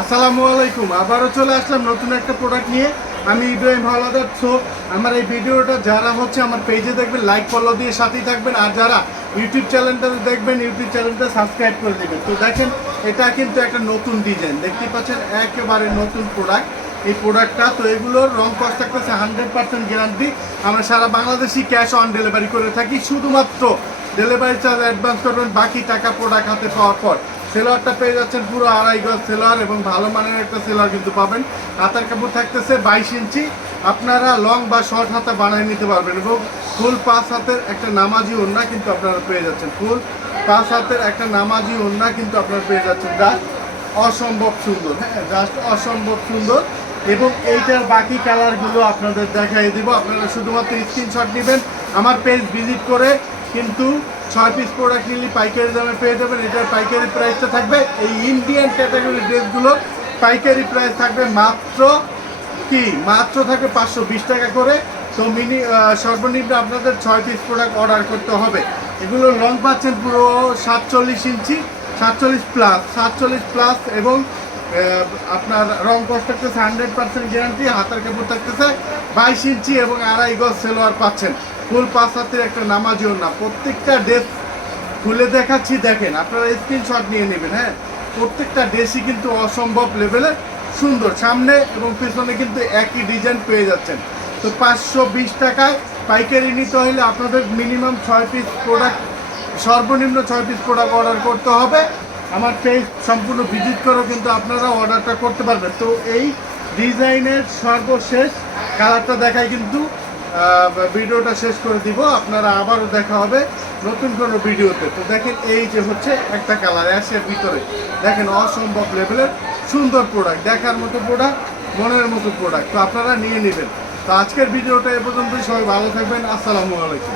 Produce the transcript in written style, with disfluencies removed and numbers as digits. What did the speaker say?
আসসালামু আলাইকুম। আবারও চলে আসলাম নতুন একটা প্রোডাক্ট নিয়ে। আমি ইব্রাহিম হাওলাদার। সো আমার এই ভিডিওটা যারা আমার পেজে দেখবেন, লাইক ফলো দিয়ে সাথেই থাকবেন, আর যারা ইউটিউব চ্যানেলটা দেখবেন ইউটিউব চ্যানেলটা সাবস্ক্রাইব করে দেবেন। তো দেখেন, এটা কিন্তু একটা নতুন ডিজাইন, দেখতে পাচ্ছেন একেবারে নতুন প্রোডাক্ট এই প্রোডাক্টটা। তো এগুলোর রং কস্ট থাকতেছে 100% গ্যারান্টি। আমরা সারা বাংলাদেশি ক্যাশ অন ডেলিভারি করে থাকি। শুধুমাত্র ডেলিভারি চার্জ অ্যাডভান্স করবেন, বাকি টাকা প্রোডাক্ট হাতে পাওয়ার পর। সেলোয়ারটা পেয়ে যাচ্ছেন পুরো 2.5 গজ সেলোয়ার, এবং ভালো মানের একটা সেলোয়ার কিন্তু পাবেন। হাতার কাপড় থাকতেছে 22 ইঞ্চি। আপনারা লং বা শর্ট হাতা বানিয়ে নিতে পারবেন, এবং ফুল 5 হাতের একটা নামাজি ওড়না কিন্তু আপনারা পেয়ে যাচ্ছেন। ফুল 5 হাতের একটা নামাজি ওড়না কিন্তু আপনারা পেয়ে যাচ্ছেন। জাস্ট অসম্ভব সুন্দর, হ্যাঁ, জাস্ট অসম্ভব সুন্দর। এবং এইটার বাকি কালারগুলো আপনাদের দেখাই দিব। আপনারা শুধুমাত্র স্ক্রিনশট নেবেন, আমার পেজ ভিজিট করে কিন্তু 6 পিস প্রোডাক্ট নিলে পাইকারি দামে পেয়ে যাবেন। এটার পাইকারি প্রাইসটা থাকবে, এই ইন্ডিয়ান ক্যাটাগরি ড্রেসগুলোর পাইকারি প্রাইস থাকবে মাত্র থাকবে 520 টাকা করে। তো সর্বনিম্ন আপনাদের 6 পিস প্রোডাক্ট অর্ডার করতে হবে। এগুলো লং পাচ্ছেন পুরো 47 ইঞ্চি, 47 প্লাস, এবং আপনার রং কস্ট থাকতেছে 100% গ্যারান্টি। হাতার কাপড় থাকতেছে 22 ইঞ্চি, এবং 2.5 গজ সেলোয়ার পাচ্ছেন। ফুল 5 হাতের একটা নামাজি ওড়না। প্রত্যেকটা ড্রেস খুলে দেখাচ্ছি, দেখেন, আপনারা স্ক্রিনশট নিয়ে নেবেন। হ্যাঁ, প্রত্যেকটা ড্রেসই কিন্তু অসম্ভব লেভেলের সুন্দর। সামনে এবং পেছনে কিন্তু একই ডিজাইন পেয়ে যাচ্ছেন। তো 520 টাকায় পাইকারি নিতে হলে আপনাদের মিনিমাম 6 পিস প্রোডাক্ট, সর্বনিম্ন 6 পিস প্রোডাক্ট অর্ডার করতে হবে। আমার পেজ সম্পূর্ণ ভিজিট করেও কিন্তু আপনারা অর্ডারটা করতে পারবেন। তো এই ডিজাইনের সর্বশেষ কালারটা দেখাই কিন্তু ভিডিওটা শেষ করে দিব। আপনারা আবারও দেখা হবে নতুন কোনো ভিডিওতে। তো দেখেন, এই যে হচ্ছে একটা কালার অ্যাশের ভিতরে, দেখেন অসম্ভব লেভেলের সুন্দর প্রোডাক্ট, দেখার মতো প্রোডাক্ট, মনের মতো প্রোডাক্ট। তো আপনারা নিয়ে নেবেন। তো আজকের ভিডিওটা এ পর্যন্তই। সবাই ভালো থাকবেন। আসসালামু আলাইকুম।